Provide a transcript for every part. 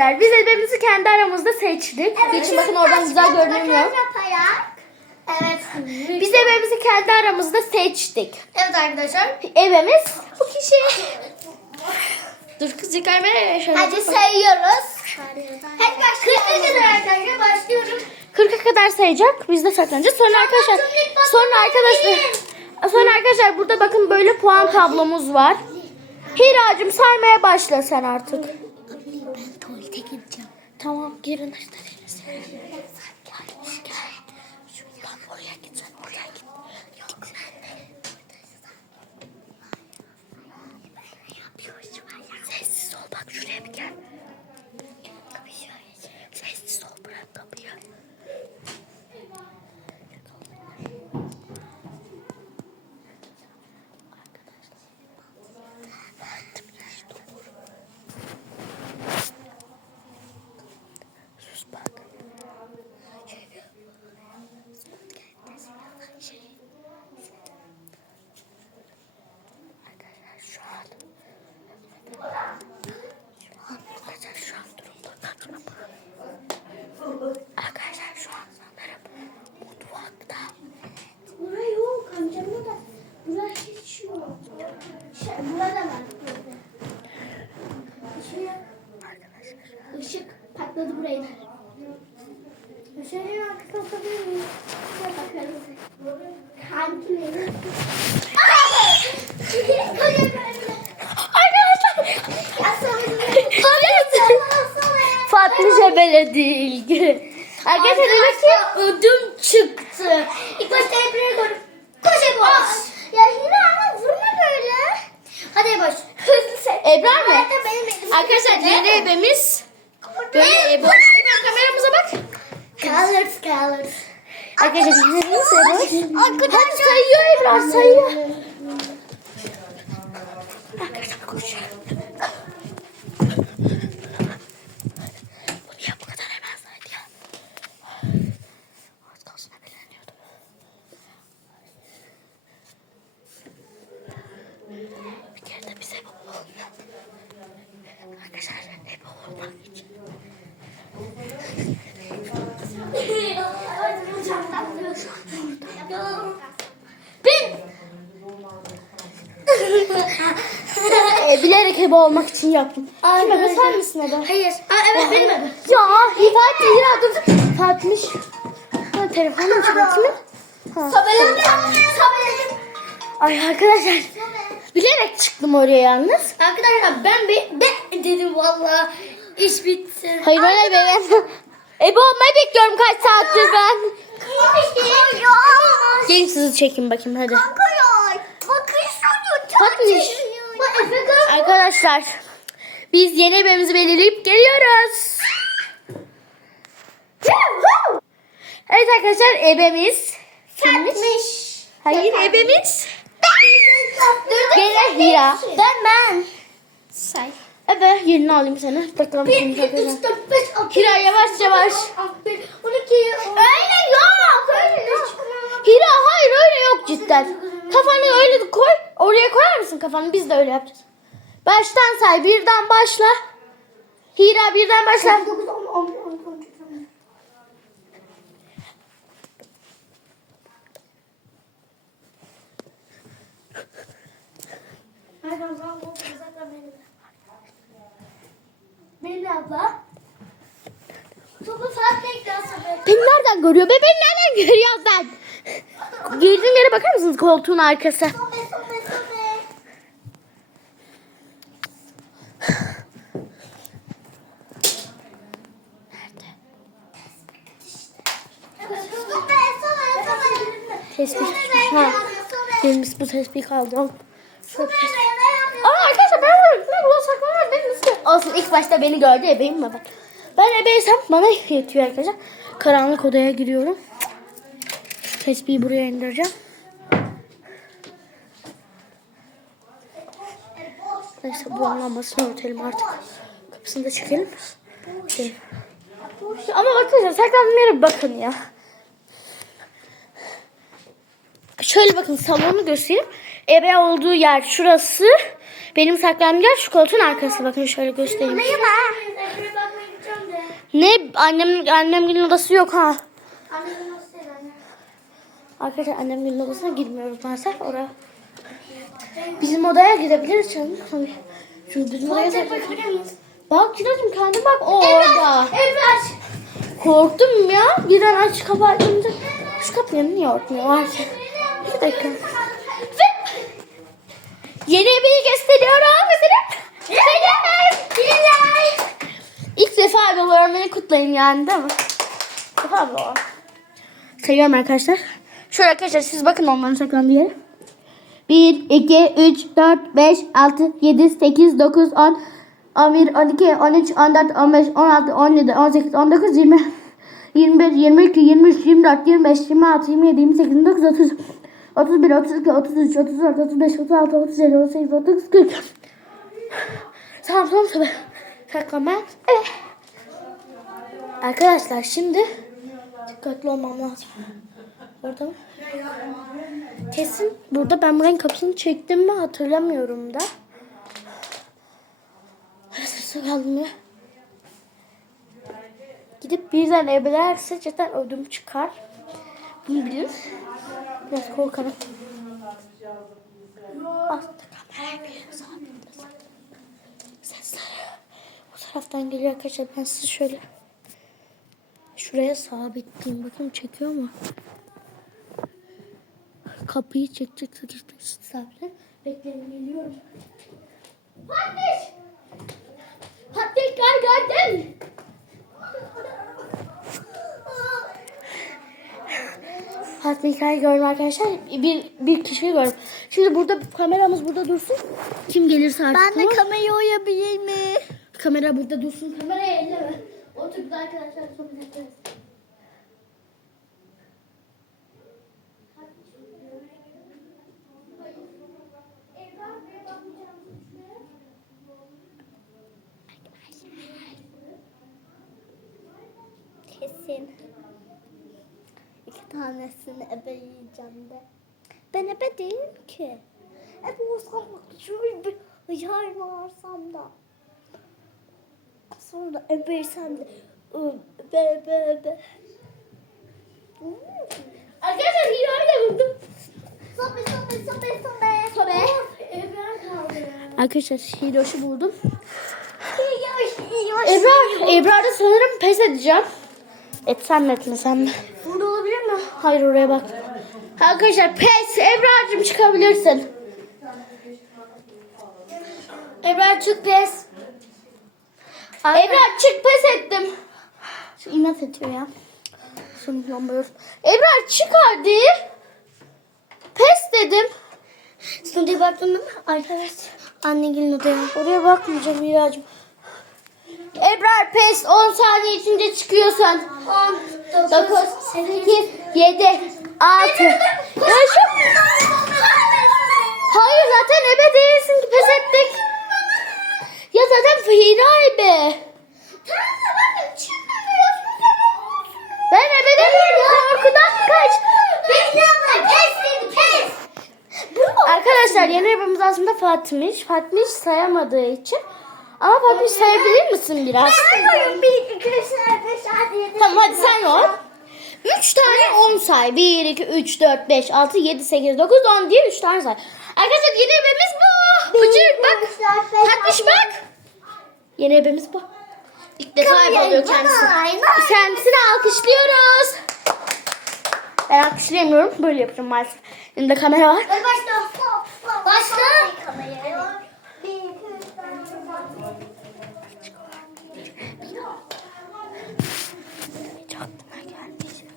arkadaşlar biz ebemizi kendi aramızda seçtik. Geçin bakın oradan güzel görünüyor. Evet. Biz ebemizi kendi aramızda seçtik. Evet arkadaşlar. Ebemiz bu kişi. Dur kız çıkarmaya şöyle. Hadi sayıyoruz. Hadi başlayalım. 40'a kadar arkadaşlar başlıyorum. 40'a kadar sayacak. Biz de saklanacağız. Sonra arkadaşlar sonra arkadaşlar sonra arkadaşlar burada bakın böyle puan tablomuz var. Hiracım saymaya başla sen artık. Tamam girin işte. Gel, gel. Şuradan oraya git sen oraya git. Yok Sessiz ol bak şuraya bir gel. Sessiz ol bırak kapıyı. Sus bak. Arkadaşlar şu an Arkadaşlar şu an durumda kaçma. Arkadaşlar şu an sanırım mutfakta. Bura yok amcamda da. Bura hiç yok. Şey, burada var. Işık, Arkadaşlar ışık patladı burayı. Şöyle arkasına bakabilir miyim? Bakalım. Kanki ne? Fatmış ebeledi ilgi. Arkadaşlar demek ki ödüm çıktı. İlk başta Ebru'ya doğru koş Eboş. Ya yine ama vurma böyle. Hadi Eboş. Hızlı sen. Ebrar mı? Zaten benim elim. Arkadaşlar yeni ebemiz böyle eboş. Ebrar kameramıza bak. Colors, colors. Arkadaşlar ebemiz eboş. Arkadaşlar. Hadi sayıyor Ebrar sayıyor. Arkadaşlar koşuyor. Bu niye bu kadar hemen saydı ya? Az kalsın ebeleniyordum. Bir kere de bize ebe olalım. Arkadaşlar ebe olmak için. Bin. E, bilerek ebe olmak için yaptım. Kim ebe Arkadaşlar. sen misin ebe? Hayır. Aa, evet benim evim. Ya Fatih ya dur. Fatmiş. Ha, telefonum çıkarttı mı? Ha. Sabelerim. Sabelerim. Ay arkadaşlar. Bilerek çıktım oraya yalnız. Arkadaşlar ben bir be dedim valla. İş bitti. Hayır ben ebeyim. Ebe olmayı bekliyorum kaç saattir ben. Gelin sizi çekin bakayım hadi. Bakıyor. Fatmiş. Bu Arkadaşlar biz yeni ebemizi belirleyip geliyoruz. Evet arkadaşlar ebemiz. Fatmiş. Hayır ebemiz. Dur Gene Hira. Ben ben. Say. Ebe yerini alayım seni. Bakalım 1, kim 2, takacak. 3, 4, 5, 6, Hira yavaş yavaş. 12. Öyle yok. Öyle yok. Hira hayır öyle yok cidden. Kafanı öyle koy. Oraya koyar mısın kafanı? Biz de öyle yapacağız. Baştan say. Birden başla. Hira birden başla. 9, 10, 11, 12, 13, 14. Benim abla. Topu saat bekliyorsa Beni nereden görüyor? Be beni nereden görüyor sen? Girdiğim yere bakar mısınız koltuğun arkası? Tespih. Sobe Ha. Benim bu tespih aldım. Sobe Aa arkadaşlar ben varım. Ne bu saklanıyor? Ben nasıl? Olsun ilk başta beni gördü ebeyim mi ben? Ben ebeysem bana yetiyor arkadaşlar. Karanlık odaya giriyorum. Tespihi buraya indireceğim. Neyse bu lambasını örtelim artık. Kapısını da çekelim. Gidelim. Ama arkadaşlar saklandığım yere bakın ya. Şöyle bakın salonu göstereyim. Ebe olduğu yer şurası. Benim saklandığım yer şu koltuğun arkası. Bakın şöyle göstereyim. Ne annem annemgilin odası yok ha. Annemin? Arkadaşlar annemgilin odasına girmiyoruz maalesef oraya. Bizim odaya girebiliriz canım. Hani Çünkü bizim odaya? Bak Kiracığım kendi bak o orada. Ebrar. Korktum ya. Bir an aç kapı açınca şu kapıyı niye örtmüyor var ki? Bir dakika. Yeni bir gösteriyorum. Mesela. İlk defa bir beni kutlayın yani değil mi? İlk defa bir Seviyorum arkadaşlar. Şöyle arkadaşlar siz bakın onların saklandığı yere. 1, 2, 3, 4, 5, 6, 7, 8, 9, 10, 11, 12, 13, 14, 15, 16, 17, 18, 19, 20, 21, 22, 23, 24, 25, 26, 27, 28, 29, 30, 31, 32, 33, 34, 35, 36, 37, 38, 39, 40. Tamam tamam tamam. Saklanma. Evet. Arkadaşlar şimdi dikkatli olmam lazım. Orada? Kesin burada ben buranın kapısını çektim mi hatırlamıyorum da. Sırası kalmıyor. Gidip birden ebelerse cidden ödüm çıkar. Bunu bilin. Biraz korkarım. Aslında kamerayı bir. Sesler bu taraftan geliyor arkadaşlar. Ben sizi şöyle şuraya sabitleyeyim. Bakın çekiyor mu? Kapıyı çekecek sıkıştık sabitle. Bekleyin geliyorum. Fatih! Fatih gel geldim. Fatih Mika'yı gördüm arkadaşlar. Bir, bir kişiyi gördüm. Şimdi burada kameramız burada dursun. Kim gelirse artık. Ben de tamam. kamerayı oyabilir mi? Kamera burada dursun. Kamerayı elleme. Otur arkadaşlar sohbet ederiz. Kesin. İki tanesini ebe yiyeceğim de. Ben ebe değilim ki. Ebe olsam şöyle bir hıyar varsam da. Sonra da ebeysem de. ı, Ebe ebe ebe. Arkadaşlar da buldum. Sobe sobe sobe sobe. Sobe. Arkadaşlar Hiroş'u buldum. Ebrar, Ebrar'da sanırım pes edeceğim. Etsem mi etmesem mi? Burada olabilir mi? Hayır oraya bak. Arkadaşlar pes. Ebrar'cığım çıkabilirsin. Ebrar çık pes. Ebrar çık pes ettim. Şu inat ediyor ya. Şunu yamıyor. Ebrar çık hadi. Pes dedim. Sonra baktın mı? Ay evet. Anne gelin odaya. Oraya bakmayacağım Hira'cığım. Ebrar pes 10 saniye içinde çıkıyorsun. 10, 9, 8, 7, 6. Yaşa. Hayır zaten ebe değilsin ki pes ettik. Ya zaten Hira ebe. Ben ebe demiyorum korkudan kaç. Arkadaşlar yeni ebemiz aslında Fatmiş. Fatmiş sayamadığı için. Ama Fatmiş sayabilir misin biraz? Tamam hadi sen ol. 3 tane 10 say. 1, 2, 3, 4, 5, 6, 7, 8, 9, 10 diye 3 tane say. Arkadaşlar yeni ebemiz bu. Bıcır bak. Fatmiş bak. Yeni ebemiz bu. İlk defa ebe oluyor kendisi. Kendisini alkışlıyoruz. Ben alkışlayamıyorum. Böyle yapıyorum maalesef. Elimde kamera var. Başla. Hiç aklıma gelmeyecek.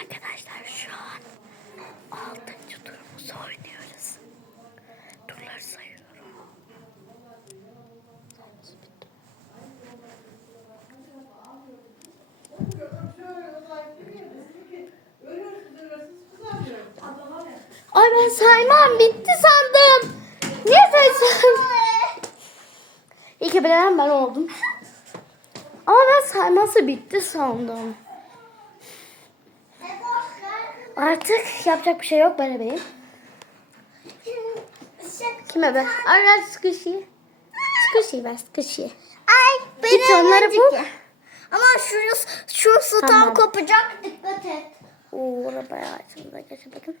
Arkadaşlar şu an altıncı turumuzu oynuyoruz. Turları sayıyorum. Sayması bitti. Ay ben saymam bitti sandım. Niye saysam? İlk ebelenen ben oldum. Ama ben sayması bitti sandım. Artık yapacak bir şey yok ben ebeyim. Kim ebe? Ara squishy. Squishy ver squishy. Ay Git onları bul. Ama şurası, şurası Tamam. tam kopacak. Dikkat et. Oo orada bayağı açıldı. Bakın.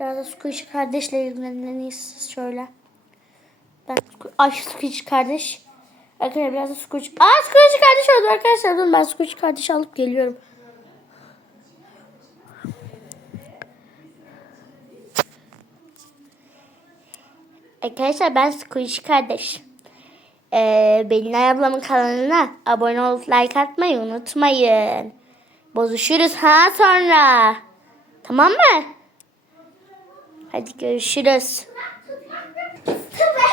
Biraz da Squishy kardeşle ilgilenin şöyle. Ben ay Squishy kardeş. Arkadaşlar biraz da Squishy. Aa Squishy kardeş oldu arkadaşlar. Durun ben Squishy kardeşi alıp geliyorum. Arkadaşlar ben Squishy kardeş. Ee, Belinay ablamın kanalına abone olup like atmayı unutmayın. Bozuşuruz ha sonra. Tamam mı? Hadi görüşürüz.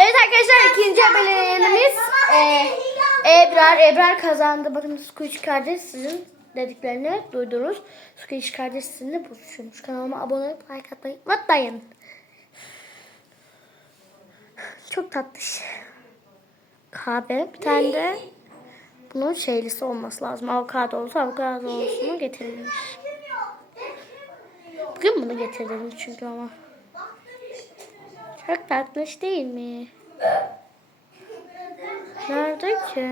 Evet arkadaşlar ikinci abonemiz e, Ebrar. Ebrar kazandı. Bakın Squidge kardeş sizin dediklerini duydunuz. Squidge kardeş sizinle bozuşuyormuş. Kanalıma abone olup like atmayı unutmayın. Çok tatlış. Kahve. Bir tane de bunun şeylisi olması lazım. Avokado olsa avokado olsun getirilmiş. Bugün bunu getirdim çünkü ama. Çok tatlış değil mi? Nerede ki?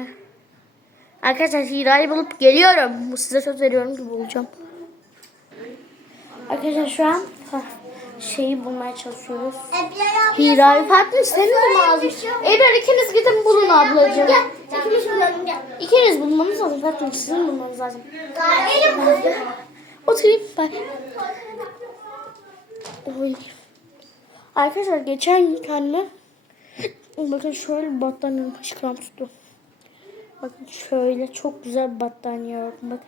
Arkadaşlar Hira'yı bulup geliyorum. Bu size söz veriyorum ki bulacağım. Arkadaşlar şu an şeyi bulmaya çalışıyoruz. Hira'yı Fatma senin de lazım. Ebrar ikiniz gidin bulun ablacığım. İkimiz bulalım gel. İkiniz bulmanız lazım. Fatma sizin bulmanız lazım. Oturayım bak. Oy. Arkadaşlar geçen gün kendime bakın şöyle bir battaniye başkram tuttu. Bakın şöyle çok güzel bir battaniye var. Bakın.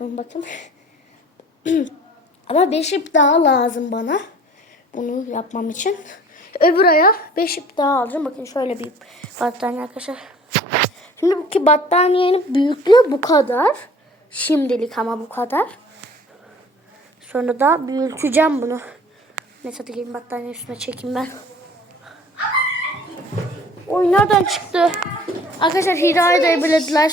Durun bakın. Ama 5 ip daha lazım bana. Bunu yapmam için. Öbür aya 5 ip daha alacağım. Bakın şöyle bir battaniye arkadaşlar. Şimdi bu ki battaniyenin büyüklüğü bu kadar. Şimdilik ama bu kadar. Sonra da büyüteceğim bunu. Neyse hadi gelin battaniye üstüne çekeyim ben. Oy nereden çıktı? Arkadaşlar Hira'yı da ebelediler.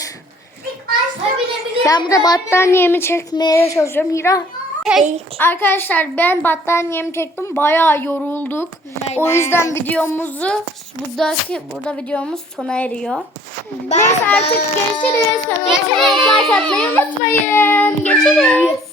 Ben burada battaniyemi çekmeye çalışıyorum. Hira. Hey, arkadaşlar ben battaniyemi çektim. Bayağı yorulduk. O yüzden videomuzu buradaki burada videomuz sona eriyor. Neyse artık görüşürüz. Kanalıma like atmayı unutmayın. Görüşürüz.